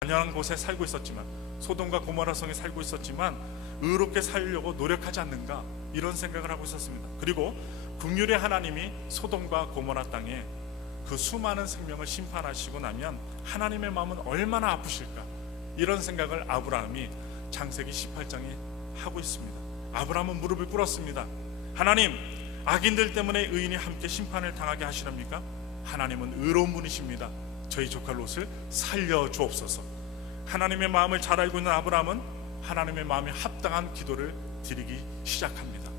가난한 곳에 살고 있었지만, 소돔과 고모라 성에 살고 있었지만 의롭게 살려고 노력하지 않는가, 이런 생각을 하고 있었습니다. 그리고 긍휼의 하나님이 소돔과 고모라 땅에 그 수많은 생명을 심판하시고 나면 하나님의 마음은 얼마나 아프실까, 이런 생각을 아브라함이 창세기 18장에 하고 있습니다. 아브라함은 무릎을 꿇었습니다. 하나님, 악인들 때문에 의인이 함께 심판을 당하게 하시렵니까? 하나님은 의로운 분이십니다. 저희 조카 롯을 살려주옵소서. 하나님의 마음을 잘 알고 있는 아브라함은 하나님의 마음에 합당한 기도를 드리기 시작합니다.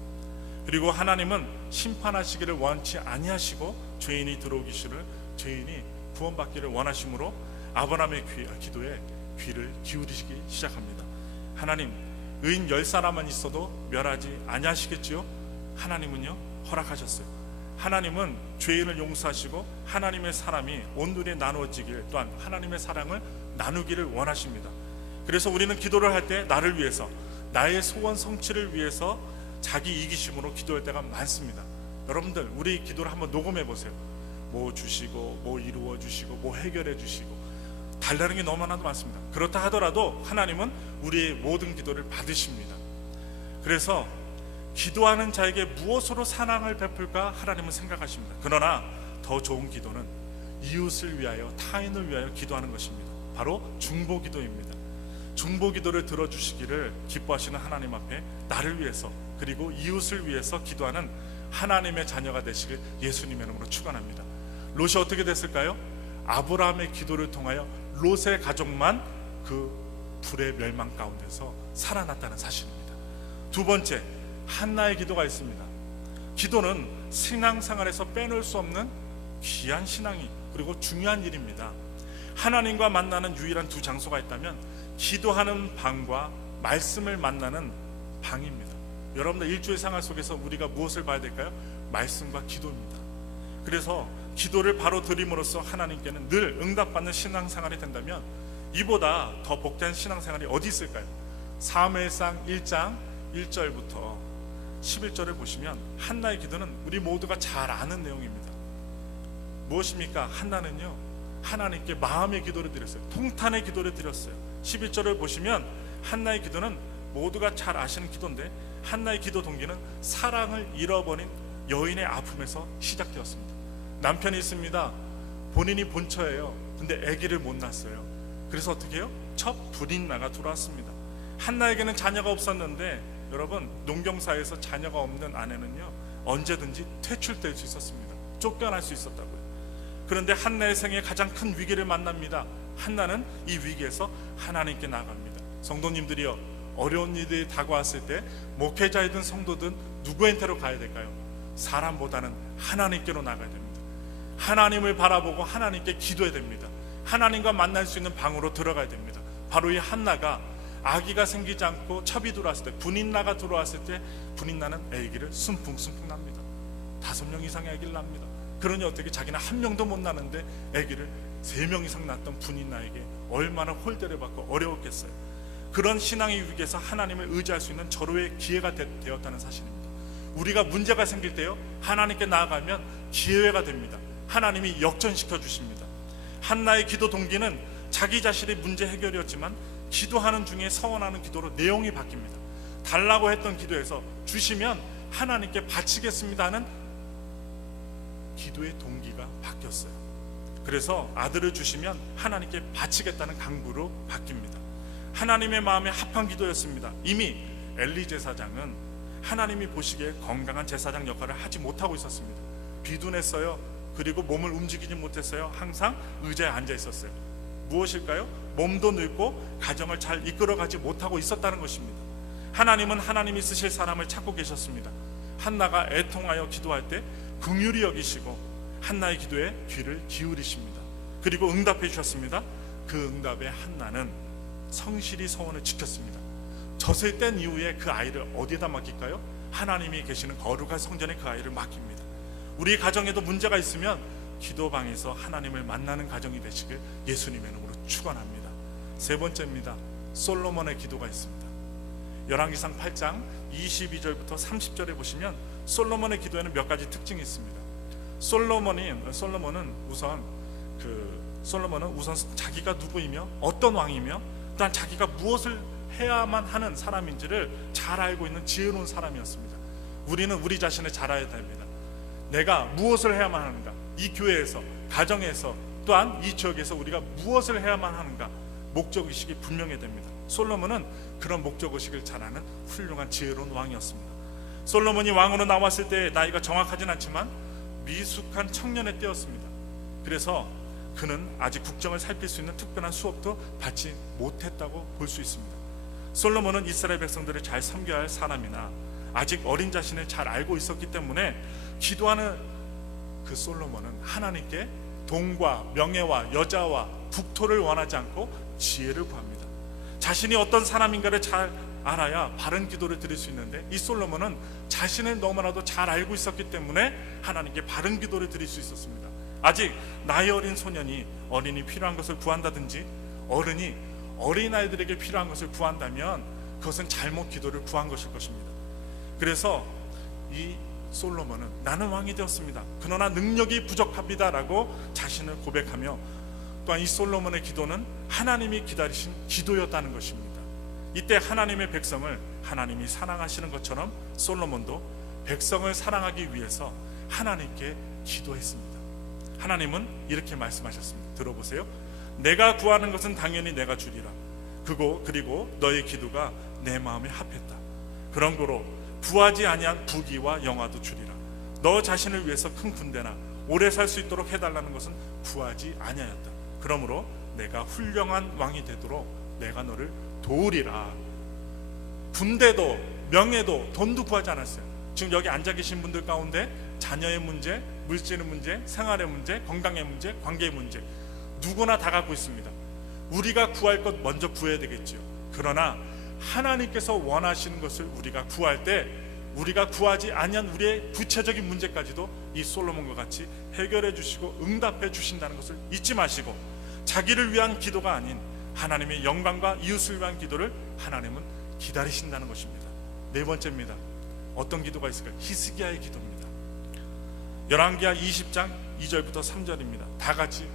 그리고 하나님은 심판하시기를 원치 아니하시고 죄인이 들어오기를, 죄인이 구원받기를 원하심으로 아브라함의 기도에 귀를 기울이시기 시작합니다. 하나님, 의인 10사람만 있어도 멸하지 아니하시겠지요? 하나님은요, 허락하셨어요. 하나님은 죄인을 용서하시고 하나님의 사람이 온누리에 나누어지길, 또한 하나님의 사랑을 나누기를 원하십니다. 그래서 우리는 기도를 할 때 나를 위해서, 나의 소원 성취를 위해서 자기 이기심으로 기도할 때가 많습니다. 여러분들, 우리 기도를 한번 녹음해 보세요. 뭐 주시고, 뭐 이루어 주시고, 뭐 해결해 주시고, 달라는 게 너무나도 많습니다. 그렇다 하더라도 하나님은 우리의 모든 기도를 받으십니다. 그래서 기도하는 자에게 무엇으로 사랑을 베풀까 하나님은 생각하십니다. 그러나 더 좋은 기도는 이웃을 위하여, 타인을 위하여 기도하는 것입니다. 바로 중보기도입니다. 중보기도를 들어주시기를 기뻐하시는 하나님 앞에 나를 위해서, 그리고 이웃을 위해서 기도하는 하나님의 자녀가 되시길 예수님의 이름으로 축원합니다. 롯이 어떻게 됐을까요? 아브라함의 기도를 통하여 롯의 가족만 그 불의 멸망 가운데서 살아났다는 사실입니다. 두 번째, 한나의 기도가 있습니다. 기도는 신앙생활에서 빼놓을 수 없는 귀한 신앙이, 그리고 중요한 일입니다. 하나님과 만나는 유일한 두 장소가 있다면 기도하는 방과 말씀을 만나는 방입니다. 여러분들, 일주일 생활 속에서 우리가 무엇을 봐야 될까요? 말씀과 기도입니다. 그래서 기도를 바로 드림으로써 하나님께는 늘 응답받는 신앙생활이 된다면 이보다 더 복된 신앙생활이 어디 있을까요? 사무엘상 1장 1절부터 11절을 보시면 한나의 기도는 우리 모두가 잘 아는 내용입니다. 무엇입니까? 한나는요, 하나님께 마음의 기도를 드렸어요. 통탄의 기도를 드렸어요. 11절을 보시면 한나의 기도는 모두가 잘 아시는 기도인데, 한나의 기도 동기는 사랑을 잃어버린 여인의 아픔에서 시작되었습니다. 남편이 있습니다. 본인이 본처예요. 근데 아기를 못 낳았어요. 그래서 어떻게 해요? 첫 불임나가 들어왔습니다. 한나에게는 자녀가 없었는데, 여러분, 농경사에서 자녀가 없는 아내는요, 언제든지 퇴출될 수 있었습니다. 쫓겨날 수 있었다고요. 그런데 한나의 생에 가장 큰 위기를 만납니다. 한나는 이 위기에서 하나님께 나아갑니다. 성도님들이요, 어려운 일들이 다가왔을 때 목회자이든 성도든 누구한테로 가야 될까요? 사람보다는 하나님께로 나가야 됩니다. 하나님을 바라보고 하나님께 기도해야 됩니다. 하나님과 만날 수 있는 방으로 들어가야 됩니다. 바로 이 한나가 아기가 생기지 않고 첩이 들어왔을 때, 분인나가 들어왔을 때 분인나는 아기를 순풍순풍 납니다. 5명 이상의 아기를 낳습니다. 그러니 어떻게 자기는 1명도 못 낳는데 아기를 3명 이상 낳았던 분인나에게 얼마나 홀대를 받고 어려웠겠어요. 그런 신앙의 위기에서 하나님을 의지할 수 있는 절호의 기회가 되었다는 사실입니다. 우리가 문제가 생길 때요, 하나님께 나아가면 기회가 됩니다. 하나님이 역전시켜 주십니다. 한나의 기도 동기는 자기 자신의 문제 해결이었지만 기도하는 중에 서원하는 기도로 내용이 바뀝니다. 달라고 했던 기도에서 주시면 하나님께 바치겠습니다 하는 기도의 동기가 바뀌었어요. 그래서 아들을 주시면 하나님께 바치겠다는 강구로 바뀝니다. 하나님의 마음에 합한 기도였습니다. 이미 엘리 제사장은 하나님이 보시기에 건강한 제사장 역할을 하지 못하고 있었습니다. 비둔했어요. 그리고 몸을 움직이지 못했어요. 항상 의자에 앉아 있었어요. 무엇일까요? 몸도 늙고 가정을 잘 이끌어가지 못하고 있었다는 것입니다. 하나님은 하나님이 쓰실 사람을 찾고 계셨습니다. 한나가 애통하여 기도할 때 긍휼히 여기시고 한나의 기도에 귀를 기울이십니다. 그리고 응답해 주셨습니다. 그 응답에 한나는 성실히 서원을 지켰습니다. 젖을 뗀 이후에 그 아이를 어디에다 맡길까요? 하나님이 계시는 거룩한 성전에 그 아이를 맡깁니다. 우리 가정에도 문제가 있으면 기도방에서 하나님을 만나는 가정이 되시길 예수님의 이름으로 축원합니다. 세 번째입니다. 솔로몬의 기도가 있습니다. 열왕기상 8장 22절부터 30절에 보시면 솔로몬의 기도에는 몇 가지 특징이 있습니다. 솔로몬은 우선 그 솔로몬은 우선 자기가 누구이며 어떤 왕이며 또한 자기가 무엇을 해야만 하는 사람인지를 잘 알고 있는 지혜로운 사람이었습니다. 우리는 우리 자신을 잘 알아야 됩니다. 내가 무엇을 해야만 하는가, 이 교회에서, 가정에서, 또한 이 지역에서 우리가 무엇을 해야만 하는가, 목적의식이 분명해야 됩니다. 솔로몬은 그런 목적의식을 잘 아는 훌륭한 지혜로운 왕이었습니다. 솔로몬이 왕으로 나왔을 때 나이가 정확하진 않지만 미숙한 청년의 때였습니다. 그래서 그는 아직 국정을 살필 수 있는 특별한 수업도 받지 못했다고 볼 수 있습니다. 솔로몬은 이스라엘 백성들을 잘 섬겨야 할 사람이나 아직 어린 자신을 잘 알고 있었기 때문에 기도하는 그 솔로몬은 하나님께 돈과 명예와 여자와 국토를 원하지 않고 지혜를 구합니다. 자신이 어떤 사람인가를 잘 알아야 바른 기도를 드릴 수 있는데, 이 솔로몬은 자신을 너무나도 잘 알고 있었기 때문에 하나님께 바른 기도를 드릴 수 있었습니다. 아직 나이 어린 소년이 어린이 필요한 것을 구한다든지 어른이 어린아이들에게 필요한 것을 구한다면 그것은 잘못 기도를 구한 것일 것입니다. 그래서 이 솔로몬은 나는 왕이 되었습니다, 그러나 능력이 부족합니다 라고 자신을 고백하며, 또한 이 솔로몬의 기도는 하나님이 기다리신 기도였다는 것입니다. 이때 하나님의 백성을 하나님이 사랑하시는 것처럼 솔로몬도 백성을 사랑하기 위해서 하나님께 기도했습니다. 하나님은 이렇게 말씀하셨습니다. 들어보세요. 내가 구하는 것은 당연히 내가 주리라. 그리고 너의 기도가 내 마음에 합했다. 그런 거로 구하지 아니한 부귀와 영화도 주리라. 너 자신을 위해서 큰 군대나 오래 살 수 있도록 해달라는 것은 구하지 아니하였다. 그러므로 내가 훌륭한 왕이 되도록 내가 너를 도우리라. 군대도 명예도 돈도 구하지 않았어요. 지금 여기 앉아 계신 분들 가운데 자녀의 문제, 물질의 문제, 생활의 문제, 건강의 문제, 관계의 문제, 누구나 다 갖고 있습니다. 우리가 구할 것 먼저 구해야 되겠죠. 그러나 하나님께서 원하시는 것을 우리가 구할 때 우리가 구하지 아니한 우리의 구체적인 문제까지도 이 솔로몬과 같이 해결해 주시고 응답해 주신다는 것을 잊지 마시고, 자기를 위한 기도가 아닌 하나님의 영광과 이웃을 위한 기도를 하나님은 기다리신다는 것입니다. 네 번째입니다. 어떤 기도가 있을까요? 히스기야의 기도입니다. 열왕기하 20장 2절부터 3절입니다. 다 같이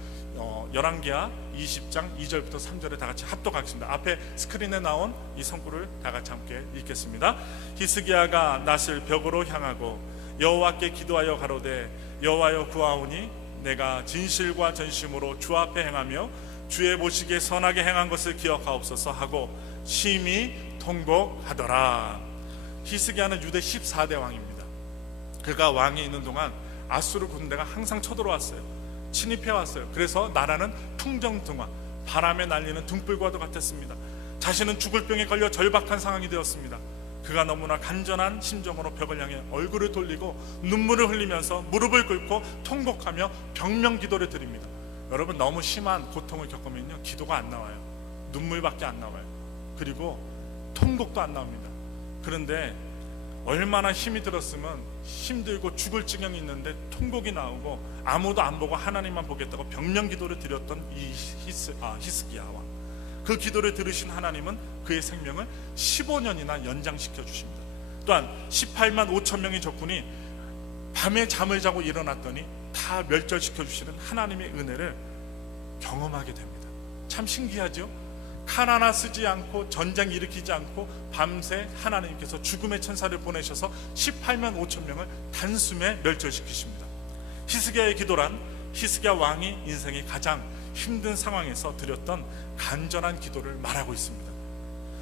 열왕기하 20장 2절부터 3절에 다 같이 합독하겠습니다. 앞에 스크린에 나온 이 성구를 다 같이 함께 읽겠습니다. 히스기야가 낯을 벽으로 향하고 여호와께 기도하여 가로되 여호와여 구하오니 내가 진실과 전심으로 주 앞에 행하며 주의 보시기에 선하게 행한 것을 기억하옵소서 하고 심히 통곡하더라. 히스기야는 유대 14대 왕입니다. 그가 왕이 있는 동안 아수르 군대가 항상 쳐들어왔어요. 침입해 왔어요. 그래서 나라는 풍정등화, 바람에 날리는 등불과도 같았습니다. 자신은 죽을 병에 걸려 절박한 상황이 되었습니다. 그가 너무나 간절한 심정으로 벽을 향해 얼굴을 돌리고 눈물을 흘리면서 무릎을 꿇고 통곡하며 병명 기도를 드립니다. 여러분, 너무 심한 고통을 겪으면요, 기도가 안 나와요. 눈물밖에 안 나와요. 그리고 통곡도 안 나옵니다. 그런데 얼마나 힘이 들었으면 힘들고 죽을 지경이 있는데 통곡이 나오고 아무도 안 보고 하나님만 보겠다고 병명 기도를 드렸던 이 히스기야 왕, 그 기도를 들으신 하나님은 그의 생명을 15년이나 연장시켜 주십니다. 또한 18만 5천 명의 적군이 밤에 잠을 자고 일어났더니 다 멸절시켜 주시는 하나님의 은혜를 경험하게 됩니다. 참 신기하죠? 칼 하나 쓰지 않고 전쟁 일으키지 않고 밤새 하나님께서 죽음의 천사를 보내셔서 18만 5천 명을 단숨에 멸절시키십니다. 히스기야의 기도란 히스기야 왕이 인생의 가장 힘든 상황에서 드렸던 간절한 기도를 말하고 있습니다.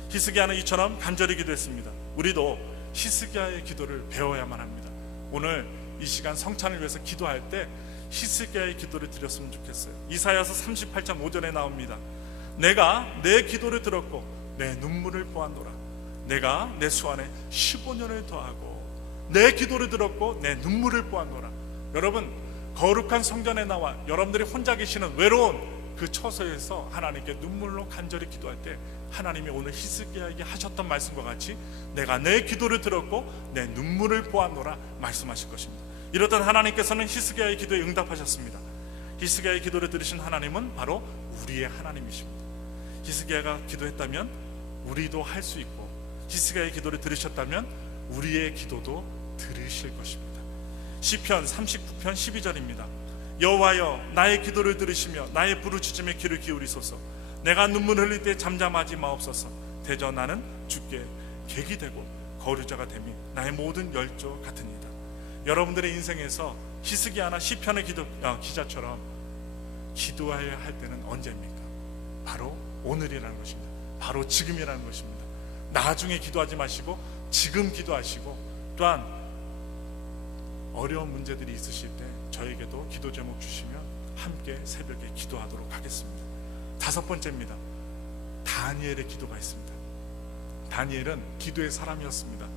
히스기야는 이처럼 간절히 기도했습니다. 우리도 히스기야의 기도를 배워야만 합니다. 오늘 이 시간 성찬을 위해서 기도할 때 히스기야의 기도를 드렸으면 좋겠어요. 이사야서 38장 5절에 나옵니다. 내가 내 기도를 들었고 내 눈물을 보았노라. 내가 내 수완에 15년을 더하고 내 기도를 들었고 내 눈물을 보았노라. 여러분, 거룩한 성전에 나와 여러분들이 혼자 계시는 외로운 그 처소에서 하나님께 눈물로 간절히 기도할 때 하나님이 오늘 히스기야에게 하셨던 말씀과 같이 내가 내 기도를 들었고 내 눈물을 보았노라 말씀하실 것입니다. 이렇던 하나님께서는 히스기야의 기도에 응답하셨습니다. 히스기야의 기도를 들으신 하나님은 바로 우리의 하나님이십니다. 히스기야가 기도했다면 우리도 할 수 있고, 히스기야의 기도를 들으셨다면 우리의 기도도 들으실 것입니다. 시편 39편 12절입니다. 여호와여 나의 기도를 들으시며 나의 부르짖음에 귀를 기울이소서. 내가 눈물 흘릴 때 잠잠하지 마옵소서. 대저 나는 주께 객이 되고 거류자가 됨이 나의 모든 열조 같으니이다. 여러분들의 인생에서 히스기야나 시편의 기자처럼 기도해야 할 때는 언제입니까? 바로 오늘이라는 것입니다. 바로 지금이라는 것입니다. 나중에 기도하지 마시고 지금 기도하시고, 또한 어려운 문제들이 있으실 때 저에게도 기도 제목 주시면 함께 새벽에 기도하도록 하겠습니다. 다섯 번째입니다. 다니엘의 기도가 있습니다. 다니엘은 기도의 사람이었습니다.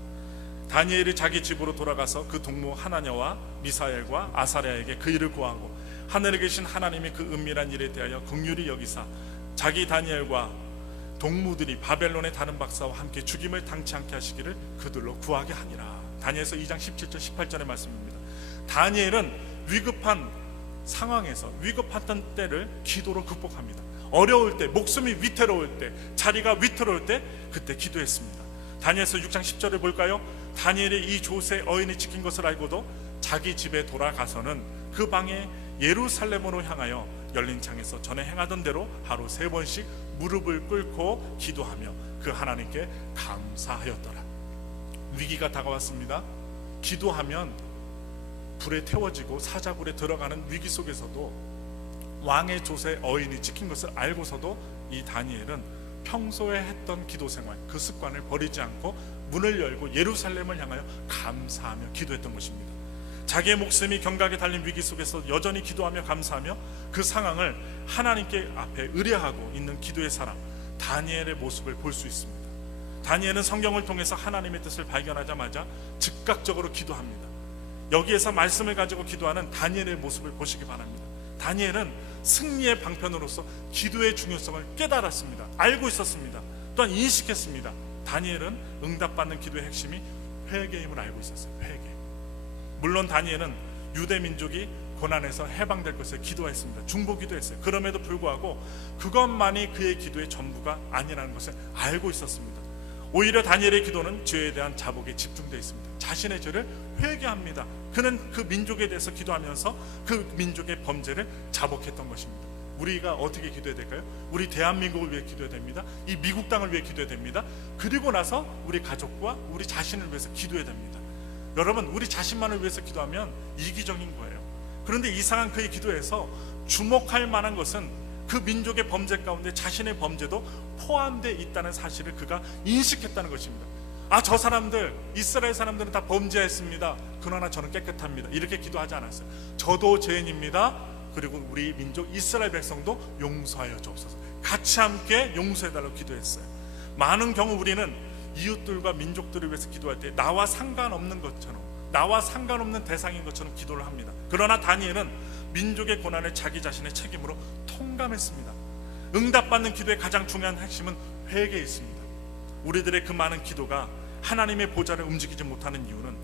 다니엘이 자기 집으로 돌아가서 그 동무 하나냐와 미사엘과 아사랴에게 그 일을 고하고 하늘에 계신 하나님이 그 은밀한 일에 대하여 긍휼히 여기사 자기 다니엘과 동무들이 바벨론의 다른 박사와 함께 죽임을 당치 않게 하시기를 그들로 구하게 하니라. 다니엘서 2장 17절 18절의 말씀입니다. 다니엘은 위급한 상황에서 위급했던 때를 기도로 극복합니다. 어려울 때, 목숨이 위태로울 때, 자리가 위태로울 때 그때 기도했습니다. 다니엘서 6장 10절을 볼까요? 다니엘이 이 조세 어인이 지킨 것을 알고도 자기 집에 돌아가서는 그 방에 예루살렘으로 향하여 열린 창에서 전에 행하던 대로 하루 3번씩 무릎을 꿇고 기도하며 그 하나님께 감사하였더라. 위기가 다가왔습니다. 기도하면 불에 태워지고 사자굴에 들어가는 위기 속에서도 왕의 조세 어인이 지킨 것을 알고서도 이 다니엘은 평소에 했던 기도 생활, 그 습관을 버리지 않고 문을 열고 예루살렘을 향하여 감사하며 기도했던 것입니다. 자기의 목숨이 경각에 달린 위기 속에서 여전히 기도하며 감사하며 그 상황을 하나님께 앞에 의뢰하고 있는 기도의 사람 다니엘의 모습을 볼 수 있습니다. 다니엘은 성경을 통해서 하나님의 뜻을 발견하자마자 즉각적으로 기도합니다. 여기에서 말씀을 가지고 기도하는 다니엘의 모습을 보시기 바랍니다. 다니엘은 승리의 방편으로서 기도의 중요성을 깨달았습니다. 알고 있었습니다. 또한 인식했습니다. 다니엘은 응답받는 기도의 핵심이 회개임을 알고 있었어요. 회개. 물론 다니엘은 유대 민족이 고난에서 해방될 것을 기도했습니다. 중보기도했어요. 그럼에도 불구하고 그것만이 그의 기도의 전부가 아니라는 것을 알고 있었습니다. 오히려 다니엘의 기도는 죄에 대한 자복에 집중되어 있습니다. 자신의 죄를 회개합니다. 그는 그 민족에 대해서 기도하면서 그 민족의 범죄를 자복했던 것입니다. 우리가 어떻게 기도해야 될까요? 우리 대한민국을 위해 기도해야 됩니다. 이 미국 땅을 위해 기도해야 됩니다. 그리고 나서 우리 가족과 우리 자신을 위해서 기도해야 됩니다. 여러분, 우리 자신만을 위해서 기도하면 이기적인 거예요. 그런데 이상한 그의 기도에서 주목할 만한 것은 그 민족의 범죄 가운데 자신의 범죄도 포함되어 있다는 사실을 그가 인식했다는 것입니다. 저 사람들, 이스라엘 사람들은 다 범죄했습니다. 그러나 저는 깨끗합니다. 이렇게 기도하지 않았어요. 저도 죄인입니다. 그리고 우리 민족 이스라엘 백성도 용서하여 주옵소서. 같이 함께 용서해달라고 기도했어요. 많은 경우 우리는 이웃들과 민족들을 위해서 기도할 때 나와 상관없는 것처럼, 나와 상관없는 대상인 것처럼 기도를 합니다. 그러나 다니엘은 민족의 고난을 자기 자신의 책임으로 통감했습니다. 응답받는 기도의 가장 중요한 핵심은 회개에 있습니다. 우리들의 그 많은 기도가 하나님의 보좌를 움직이지 못하는 이유는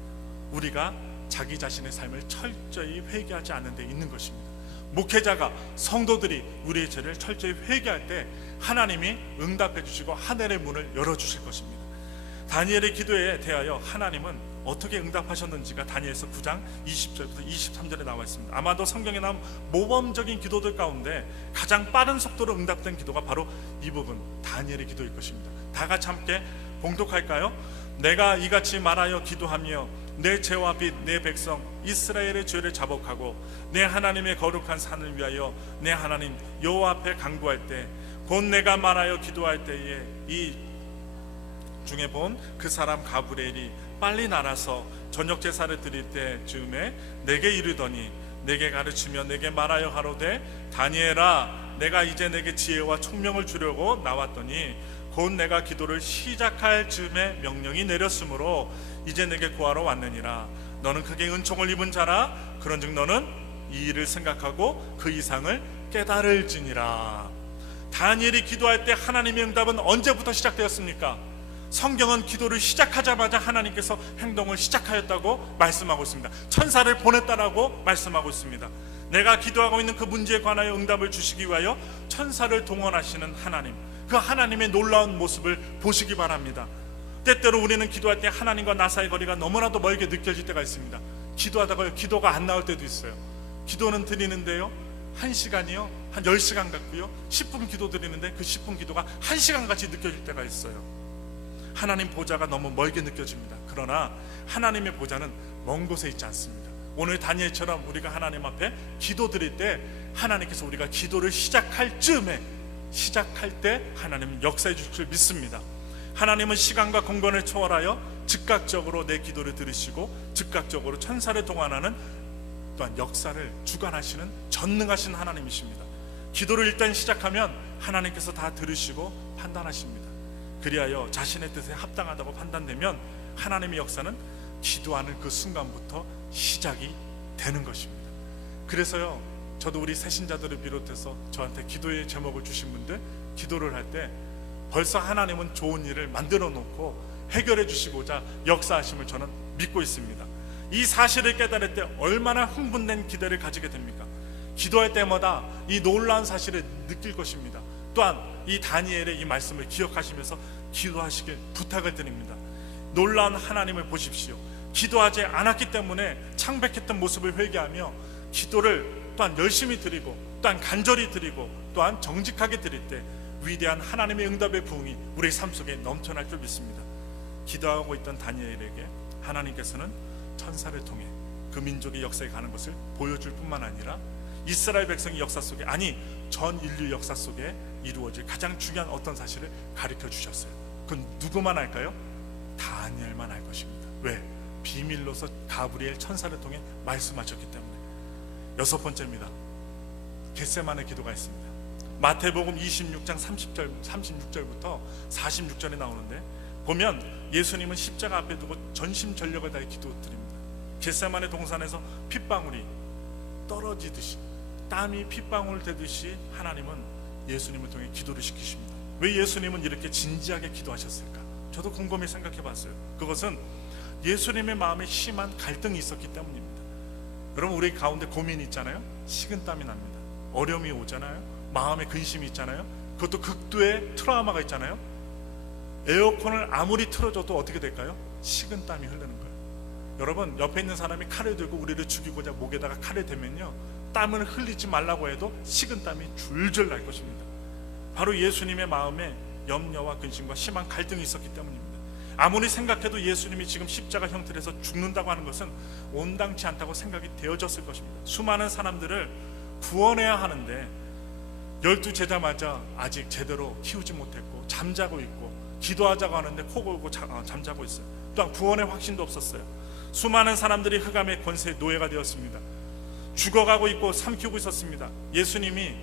우리가 자기 자신의 삶을 철저히 회개하지 않는 데 있는 것입니다. 목회자가, 성도들이 우리의 죄를 철저히 회개할 때 하나님이 응답해 주시고 하늘의 문을 열어주실 것입니다. 다니엘의 기도에 대하여 하나님은 어떻게 응답하셨는지가 다니엘서 9장 20절부터 23절에 나와 있습니다. 아마도 성경에 나온 모범적인 기도들 가운데 가장 빠른 속도로 응답된 기도가 바로 이 부분, 다니엘의 기도일 것입니다. 다 같이 함께 봉독할까요? 내가 이같이 말하여 기도하며 내 죄와 빚 내 백성 이스라엘의 죄를 자복하고 내 하나님의 거룩한 산을 위하여 내 하나님 여호와 앞에 간구할 때 곧 내가 말하여 기도할 때에 이 중에 본 그 사람 가브리엘이 빨리 날아서 저녁 제사를 드릴 때 즈음에 내게 이르더니 내게 가르치며 내게 말하여 가로되 다니엘아 내가 이제 내게 지혜와 총명을 주려고 나왔더니 곧 내가 기도를 시작할 즈음에 명령이 내렸으므로 이제 내게 구하러 왔느니라. 너는 크게 은총을 입은 자라. 그런즉 너는 이 일을 생각하고 그 이상을 깨달을지니라. 다니엘이 기도할 때 하나님의 응답은 언제부터 시작되었습니까? 성경은 기도를 시작하자마자 하나님께서 행동을 시작하였다고 말씀하고 있습니다. 천사를 보냈다라고 말씀하고 있습니다. 내가 기도하고 있는 그 문제에 관하여 응답을 주시기 위하여 천사를 동원하시는 하나님, 그 하나님의 놀라운 모습을 보시기 바랍니다. 때때로 우리는 기도할 때 하나님과 나 사이의 거리가 너무나도 멀게 느껴질 때가 있습니다. 기도하다가 기도가 안 나올 때도 있어요. 기도는 드리는데요, 1시간이요 한 10시간 같고요, 10분 기도 드리는데 그 10분 기도가 1시간 같이 느껴질 때가 있어요. 하나님 보좌가 너무 멀게 느껴집니다. 그러나 하나님의 보좌는 먼 곳에 있지 않습니다. 오늘 다니엘처럼 우리가 하나님 앞에 기도 드릴 때 하나님께서 우리가 기도를 시작할 때 하나님은 역사해 주실 줄 믿습니다. 하나님은 시간과 공간을 초월하여 즉각적으로 내 기도를 들으시고 즉각적으로 천사를 동원하는 또한 역사를 주관하시는 전능하신 하나님이십니다. 기도를 일단 시작하면 하나님께서 다 들으시고 판단하십니다. 그리하여 자신의 뜻에 합당하다고 판단되면 하나님의 역사는 기도하는 그 순간부터 시작이 되는 것입니다. 그래서요, 저도 우리 새신자들을 비롯해서 저한테 기도의 제목을 주신 분들, 기도를 할 때 벌써 하나님은 좋은 일을 만들어 놓고 해결해 주시고자 역사하심을 저는 믿고 있습니다. 이 사실을 깨달을 때 얼마나 흥분된 기대를 가지게 됩니까? 기도할 때마다 이 놀라운 사실을 느낄 것입니다. 또한 이 다니엘의 이 말씀을 기억하시면서 기도하시길 부탁을 드립니다. 놀라운 하나님을 보십시오. 기도하지 않았기 때문에 창백했던 모습을 회개하며 기도를 또한 열심히 드리고 또한 간절히 드리고 또한 정직하게 드릴 때 위대한 하나님의 응답의 부흥이 우리의 삶 속에 넘쳐날 줄 믿습니다. 기도하고 있던 다니엘에게 하나님께서는 천사를 통해 그 민족의 역사에 가는 것을 보여줄 뿐만 아니라 이스라엘 백성의 역사 속에, 아니 전 인류 역사 속에 이루어질 가장 중요한 어떤 사실을 가르쳐 주셨어요. 그건 누구만 알까요? 다니엘만 알 것입니다. 왜? 비밀로서 가브리엘 천사를 통해 말씀하셨기 때문에. 여섯 번째입니다. 겟세마네 기도가 있습니다. 마태복음 26장 36절부터 46절에 나오는데 보면 예수님은 십자가 앞에 두고 전심전력을 다해 기도드립니다. 겟세마네 동산에서 핏방울이 떨어지듯이, 땀이 핏방울 되듯이 하나님은 예수님을 통해 기도를 시키십니다. 왜 예수님은 이렇게 진지하게 기도하셨을까? 저도 곰곰이 생각해 봤어요. 그것은 예수님의 마음에 심한 갈등이 있었기 때문입니다. 여러분, 우리 가운데 고민이 있잖아요. 식은땀이 납니다. 어려움이 오잖아요. 마음에 근심이 있잖아요. 그것도 극도의 트라우마가 있잖아요. 에어컨을 아무리 틀어줘도 어떻게 될까요? 식은땀이 흐르는 거예요. 여러분, 옆에 있는 사람이 칼을 들고 우리를 죽이고자 목에다가 칼을 대면요, 땀을 흘리지 말라고 해도 식은땀이 줄줄 날 것입니다. 바로 예수님의 마음에 염려와 근심과 심한 갈등이 있었기 때문입니다. 아무리 생각해도 예수님이 지금 십자가 형틀에서 죽는다고 하는 것은 온당치 않다고 생각이 되어졌을 것입니다. 수많은 사람들을 구원해야 하는데 12제자마저 아직 제대로 키우지 못했고 잠자고 있고, 기도하자고 하는데 코 골고 잠자고 있어요. 또한 구원의 확신도 없었어요. 수많은 사람들이 흑암의 권세의 노예가 되었습니다. 죽어가고 있고 삼키고 있었습니다. 예수님이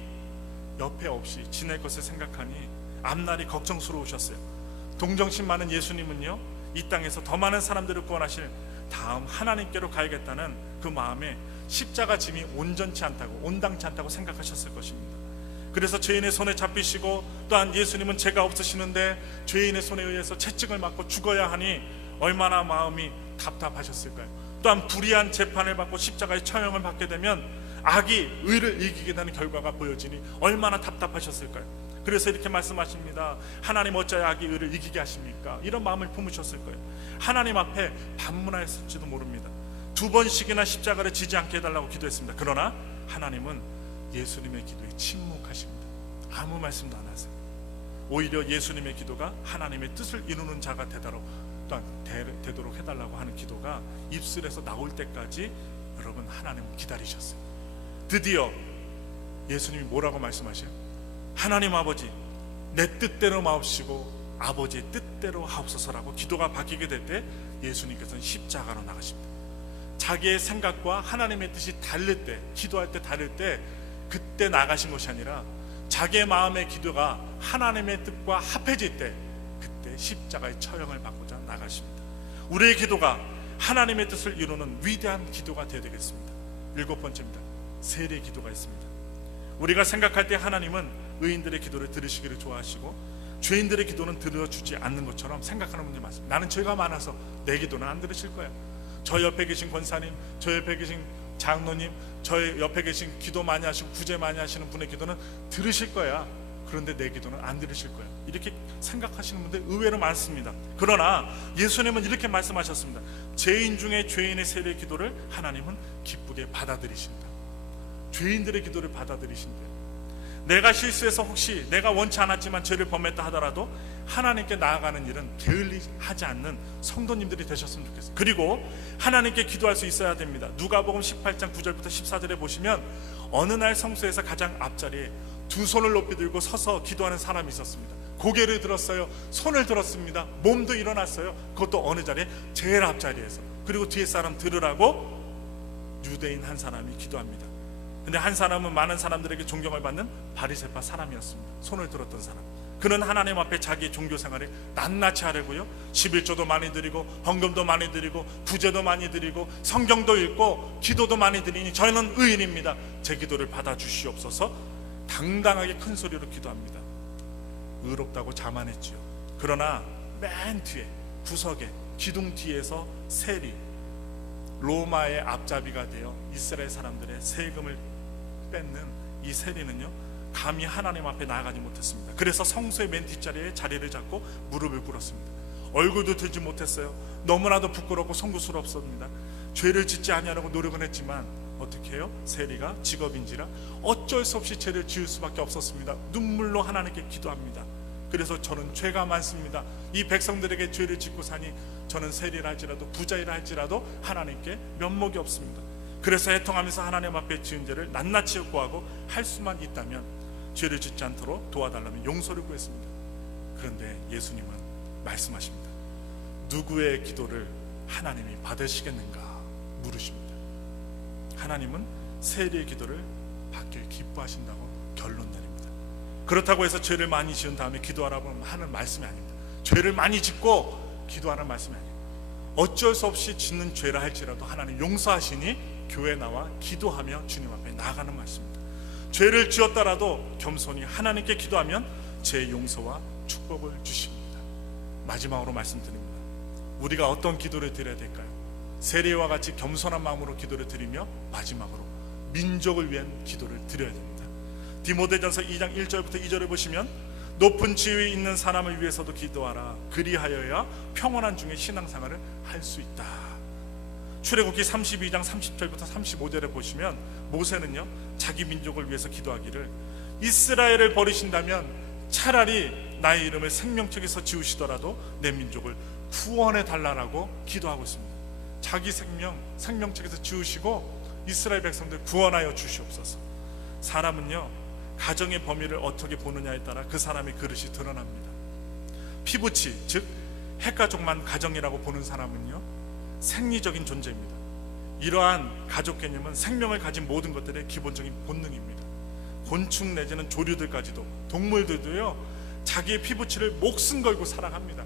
옆에 없이 지낼 것을 생각하니 앞날이 걱정스러우셨어요. 동정심 많은 예수님은요, 이 땅에서 더 많은 사람들을 구원하실 다음 하나님께로 가야겠다는 그 마음에 십자가 짐이 온전치 않다고, 온당치 않다고 생각하셨을 것입니다. 그래서 죄인의 손에 잡히시고, 또한 예수님은 죄가 없으시는데 죄인의 손에 의해서 채찍을 맞고 죽어야 하니 얼마나 마음이 답답하셨을까요? 또한 불의한 재판을 받고 십자가의 처형을 받게 되면 악이 의를 이기게 되는 결과가 보여지니 얼마나 답답하셨을까요? 그래서 이렇게 말씀하십니다. 하나님 어찌하여 악이 의를 이기게 하십니까? 이런 마음을 품으셨을 거예요. 하나님 앞에 반문하였을지도 모릅니다. 2번씩이나 십자가를 지지 않게 해달라고 기도했습니다. 그러나 하나님은 예수님의 기도에 침묵하십니다. 아무 말씀도 안 하세요. 오히려 예수님의 기도가 하나님의 뜻을 이루는 자가 되도록 해달라고 하는 기도가 입술에서 나올 때까지 여러분, 하나님은 기다리셨어요. 드디어 예수님이 뭐라고 말씀하셔요? 하나님 아버지, 내 뜻대로 마옵시고 아버지의 뜻대로 하옵소서라고 기도가 바뀌게 될 때 예수님께서는 십자가로 나가십니다. 자기의 생각과 하나님의 뜻이 다를 때, 기도할 때 다를 때 그때 나가신 것이 아니라 자기의 마음의 기도가 하나님의 뜻과 합해질 때 그때 십자가의 처형을 받고자 나가십니다. 우리의 기도가 하나님의 뜻을 이루는 위대한 기도가 되어야 되겠습니다. 7번째입니다. 세례 기도가 있습니다. 우리가 생각할 때 하나님은 의인들의 기도를 들으시기를 좋아하시고 죄인들의 기도는 들어주지 않는 것처럼 생각하는 분들이 많습니다. 나는 죄가 많아서 내 기도는 안 들으실 거야. 저 옆에 계신 권사님, 저 옆에 계신 장로님, 저 옆에 계신 기도 많이 하시고 구제 많이 하시는 분의 기도는 들으실 거야. 그런데 내 기도는 안 들으실 거야. 이렇게 생각하시는 분들 의외로 많습니다. 그러나 예수님은 이렇게 말씀하셨습니다. 죄인 중에 죄인의 세례 기도를 하나님은 기쁘게 받아들이신다. 죄인들의 기도를 받아들이신대요. 내가 실수해서 혹시 내가 원치 않았지만 죄를 범했다 하더라도 하나님께 나아가는 일은 게을리하지 않는 성도님들이 되셨으면 좋겠어요. 그리고 하나님께 기도할 수 있어야 됩니다. 누가복음 18장 9절부터 14절에 보시면 어느 날 성소에서 가장 앞자리에 두 손을 높이 들고 서서 기도하는 사람이 있었습니다. 고개를 들었어요. 손을 들었습니다. 몸도 일어났어요. 그것도 어느 자리에? 제일 앞자리에서. 그리고 뒤에 사람 들으라고 유대인 한 사람이 기도합니다. 근데 한 사람은 많은 사람들에게 존경을 받는 바리새파 사람이었습니다. 손을 들었던 사람. 그는 하나님 앞에 자기의 종교 생활을 낱낱이 하려고요, 11조도 많이 드리고 헌금도 많이 드리고 구제도 많이 드리고 성경도 읽고 기도도 많이 드리니 저는 의인입니다. 제 기도를 받아주시옵소서 당당하게 큰 소리로 기도합니다. 의롭다고 자만했지요. 그러나 맨 뒤에 구석에 기둥 뒤에서 세리, 로마의 앞잡이가 되어 이스라엘 사람들의 세금을 뺏는 이 세리는요, 감히 하나님 앞에 나아가지 못했습니다. 그래서 성소의 맨 뒷자리에 자리를 잡고 무릎을 꿇었습니다. 얼굴도 들지 못했어요. 너무나도 부끄럽고 송구스럽습니다. 죄를 짓지 아니하려고 노력은 했지만 어떻게 해요? 세리가 직업인지라 어쩔 수 없이 죄를 지을 수밖에 없었습니다. 눈물로 하나님께 기도합니다. 그래서 저는 죄가 많습니다. 이 백성들에게 죄를 짓고 사니 저는 세리라 할지라도 부자이라 할지라도 하나님께 면목이 없습니다. 그래서 애통하면서 하나님 앞에 지은 죄를 낱낱이 구하고 할 수만 있다면 죄를 짓지 않도록 도와달라면 용서를 구했습니다. 그런데 예수님은 말씀하십니다. 누구의 기도를 하나님이 받으시겠는가 물으십니다. 하나님은 세리의 기도를 받길 기뻐하신다고 결론 내립니다. 그렇다고 해서 죄를 많이 지은 다음에 기도하라고 하는 말씀이 아닙니다. 죄를 많이 짓고 기도하는 말씀이 아닙니다. 어쩔 수 없이 짓는 죄라 할지라도 하나님 용서하시니 교회에 나와 기도하며 주님 앞에 나아가는 말씀입니다. 죄를 지었더라도 겸손히 하나님께 기도하면 제 용서와 축복을 주십니다. 마지막으로 말씀드립니다. 우리가 어떤 기도를 드려야 될까요? 세리와 같이 겸손한 마음으로 기도를 드리며 마지막으로 민족을 위한 기도를 드려야 됩니다. 디모데전서 2장 1절부터 2절을 보시면 높은 지위에 있는 사람을 위해서도 기도하라. 그리하여야 평온한 중에 신앙생활을 할 수 있다. 출애굽기 32장 30절부터 35절에 보시면 모세는요, 자기 민족을 위해서 기도하기를 이스라엘을 버리신다면 차라리 나의 이름을 생명책에서 지우시더라도 내 민족을 구원해 달라라고 기도하고 있습니다. 자기 생명책에서 지우시고 이스라엘 백성들 구원하여 주시옵소서. 사람은요, 가정의 범위를 어떻게 보느냐에 따라 그 사람의 그릇이 드러납니다. 피부치, 즉 핵가족만 가정이라고 보는 사람은요, 생리적인 존재입니다. 이러한 가족 개념은 생명을 가진 모든 것들의 기본적인 본능입니다. 곤충 내지는 조류들까지도, 동물들도요, 자기의 피부치를 목숨 걸고 살아갑니다.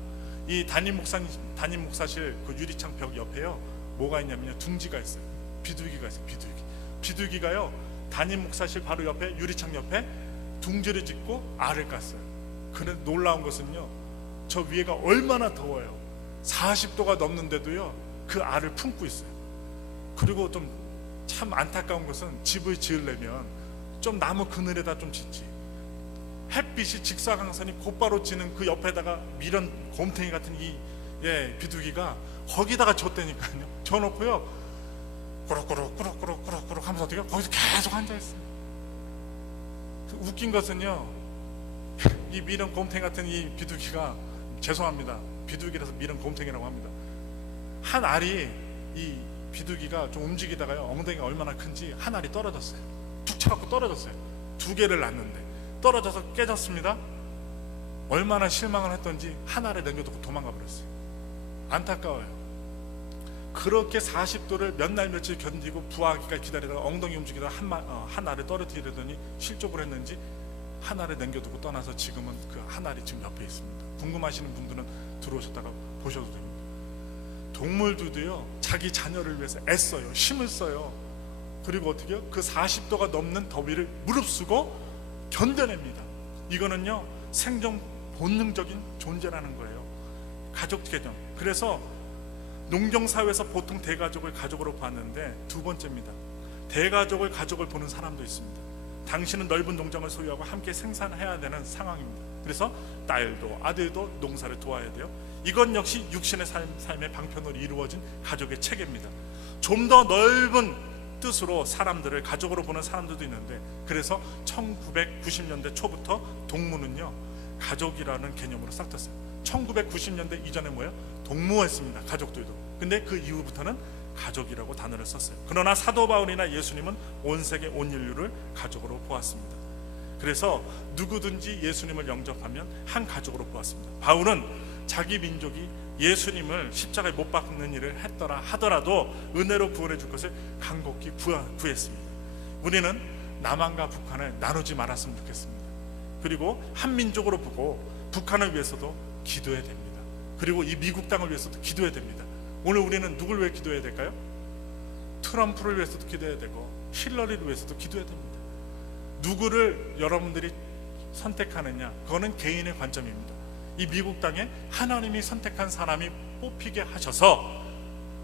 이 담임 목사실 그 유리창 벽 옆에요, 뭐가 있냐면요, 둥지가 있어요. 비둘기가 있어요. 비둘기가요, 담임 목사실 바로 옆에, 유리창 옆에 둥지를 짓고 알을 깠어요. 그런데 놀라운 것은요, 저 위에가 얼마나 더워요. 40도가 넘는데도요, 그 알을 품고 있어요. 그리고 좀 참 안타까운 것은 집을 지으려면 좀 나무 그늘에다 좀 짓지, 햇빛이 직사광선이 곧바로 찌는 그 옆에다가 미련 곰탱이 같은 이 비둘기가 거기다가 줬다니까요. 져놓고요, 꾸룩꾸룩 하면서 어떻게 거기서 계속 앉아있어요. 웃긴 것은요, 이 미련 곰탱이 같은 이 비둘기가, 죄송합니다, 비둘기라서 미련 곰탱이라고 합니다. 한 알이, 이 비둘기가 좀 움직이다가요, 엉덩이가 얼마나 큰지 한 알이 떨어졌어요. 툭 쳐갖고 떨어졌어요. 두 개를 낳는데 떨어져서 깨졌습니다. 얼마나 실망을 했던지 한 알을 남겨두고 도망가 버렸어요. 안타까워요. 그렇게 40도를 몇 날 며칠 견디고 부화하기까지 기다리다가 엉덩이 움직이다가 한 알을 떨어뜨리더니 실족을 했는지 한 알을 남겨두고 떠나서 지금은 그 한 알이 지금 옆에 있습니다. 궁금하시는 분들은 들어오셨다가 보셔도 됩니다. 동물들도요, 자기 자녀를 위해서 애써요. 힘을 써요. 그리고 어떻게 해요? 그 40도가 넘는 더위를 무릅쓰고 견뎌냅니다. 이거는요, 생존 본능적인 존재라는 거예요. 가족 개념. 그래서 농경사회에서 보통 대가족을 가족으로 봤는데 두 번째입니다. 대가족을 가족을 보는 사람도 있습니다. 당신은 넓은 농장을 소유하고 함께 생산해야 되는 상황입니다. 그래서 딸도 아들도 농사를 도와야 돼요. 이건 역시 육신의 삶의 방편으로 이루어진 가족의 체계입니다. 좀 더 넓은 뜻으로 사람들을 가족으로 보는 사람들도 있는데, 그래서 1990년대 초부터 동무는요 가족이라는 개념으로 싹 떴어요. 1990년대 이전에 뭐예요? 동무였습니다, 가족들도. 근데 그 이후부터는 가족이라고 단어를 썼어요. 그러나 사도 바울이나 예수님은 온 세계 온 인류를 가족으로 보았습니다. 그래서 누구든지 예수님을 영접하면 한 가족으로 보았습니다. 바울은 자기 민족이 예수님을 십자가에 못 박는 일을 했더라 하더라도 은혜로 구원해 줄 것을 간곡히 구했습니다. 우리는 남한과 북한을 나누지 말았으면 좋겠습니다. 그리고 한 민족으로 보고 북한을 위해서도 기도해야 됩니다. 그리고 이 미국 땅을 위해서도 기도해야 됩니다. 오늘 우리는 누굴 위해 기도해야 될까요? 트럼프를 위해서도 기도해야 되고 힐러리를 위해서도 기도해야 됩니다. 누구를 여러분들이 선택하느냐, 그거는 개인의 관점입니다. 이 미국 땅에 하나님이 선택한 사람이 뽑히게 하셔서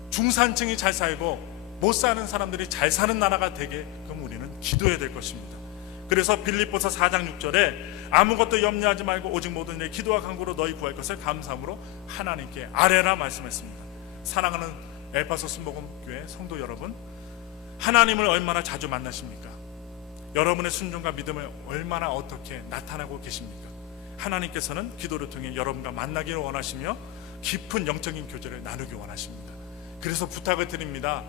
중산층이 잘 살고 못 사는 사람들이 잘 사는 나라가 되게, 그럼 우리는 기도해야 될 것입니다. 그래서 빌립보서 4장 6절에 아무것도 염려하지 말고 오직 모든 일에 기도와 간구로 너희 구할 것을 감사함으로 하나님께 아뢰라 말씀했습니다. 사랑하는 엘파소 순복음교회 성도 여러분, 하나님을 얼마나 자주 만나십니까? 여러분의 순종과 믿음을 얼마나 어떻게 나타나고 계십니까? 하나님께서는 기도를 통해 여러분과 만나기를 원하시며 깊은 영적인 교제를 나누기 원하십니다. 그래서 부탁을 드립니다.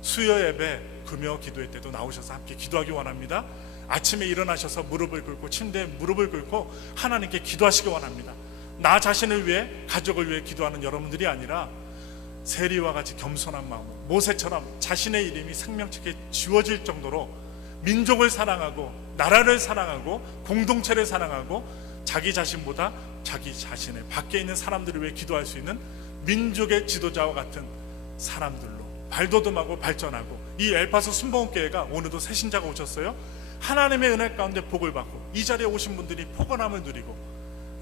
수요 예배, 금요 기도회 때도 나오셔서 함께 기도하기 원합니다. 아침에 일어나셔서 무릎을 꿇고, 침대에 무릎을 꿇고 하나님께 기도하시기 원합니다. 나 자신을 위해, 가족을 위해 기도하는 여러분들이 아니라 세리와 같이 겸손한 마음으로 모세처럼 자신의 이름이 생명책에 지워질 정도로 민족을 사랑하고 나라를 사랑하고 공동체를 사랑하고 자기 자신보다 자기 자신의 밖에 있는 사람들을 위해 기도할 수 있는 민족의 지도자와 같은 사람들로 발돋움하고 발전하고, 이 엘파소 순복음교회가 오늘도 새 신자가 오셨어요. 하나님의 은혜 가운데 복을 받고 이 자리에 오신 분들이 포근함을 누리고,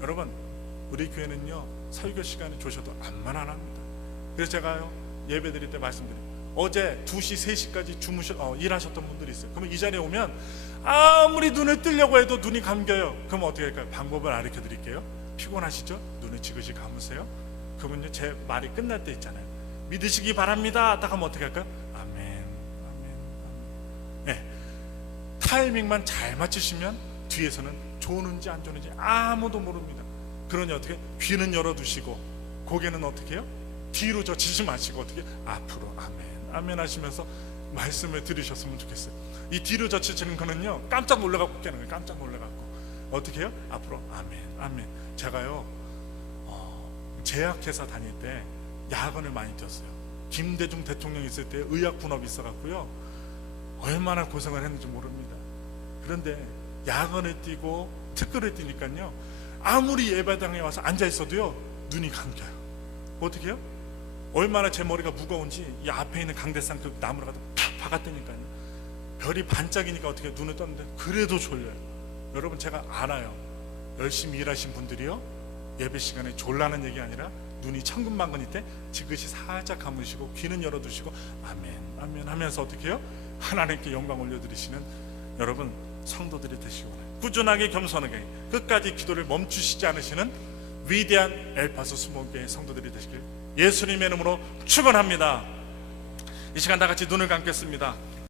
여러분 우리 교회는요 설교 시간이 조셔도 암만 안 합니다. 그래서 제가요 예배 드릴 때 말씀드려요. 어제 2시 3시까지 일하셨던 분들이 있어요. 그러면 이 자리에 오면 아무리 눈을 뜨려고 해도 눈이 감겨요. 그럼 어떻게 할까요? 방법을 알려 드릴게요. 피곤하시죠? 눈을 지그시 감으세요. 그러면요 제 말이 끝날 때 있잖아요. 믿으시기 바랍니다 딱 하면 어떻게 할까요? 아멘, 아멘, 아멘. 네. 타이밍만 잘 맞추시면 뒤에서는 좋은지 안 좋은지 아무도 모릅니다. 그러니 어떻게? 귀는 열어두시고 고개는 어떻게 해요? 뒤로 젖히지 마시고 어떻게? 앞으로 아멘, 아멘 하시면서 말씀을 들으셨으면 좋겠어요. 이 뒤로 젖히시는 거는요 깜짝 놀라갖고 깨는 거예요. 깜짝 놀라갖고 어떻게 해요? 앞으로 아멘, 아멘. 제가요 제약회사 다닐 때 야근을 많이 뛰었어요. 김대중 대통령 있을 때 의약 분업이 있어갖고요 얼마나 고생을 했는지 모릅니다. 그런데 야근을 뛰고 특근을 뛰니까요 아무리 예배당에 와서 앉아있어도요 눈이 감겨요. 어떻게 해요? 얼마나 제 머리가 무거운지 이 앞에 있는 강대상 그 나무를 갖다 팍 박았다니까요. 별이 반짝이니까 어떻게 해요? 눈을 떴는데 그래도 졸려요. 여러분 제가 알아요. 열심히 일하신 분들이요 예배 시간에 졸라는 얘기 아니라 눈이 천근만근일 때 지그시 살짝 감으시고 귀는 열어두시고 아멘, 아멘 하면서 어떻게 해요? 하나님께 영광 올려드리시는 여러분 성도들이 되시기 바랍니다. 꾸준하게 겸손하게 끝까지 기도를 멈추시지 않으시는 위대한 엘파소 순복음교회 성도들이 되시길 예수님의 이름으로 축원합니다. 이 시간 다 같이 눈을 감겠습니다.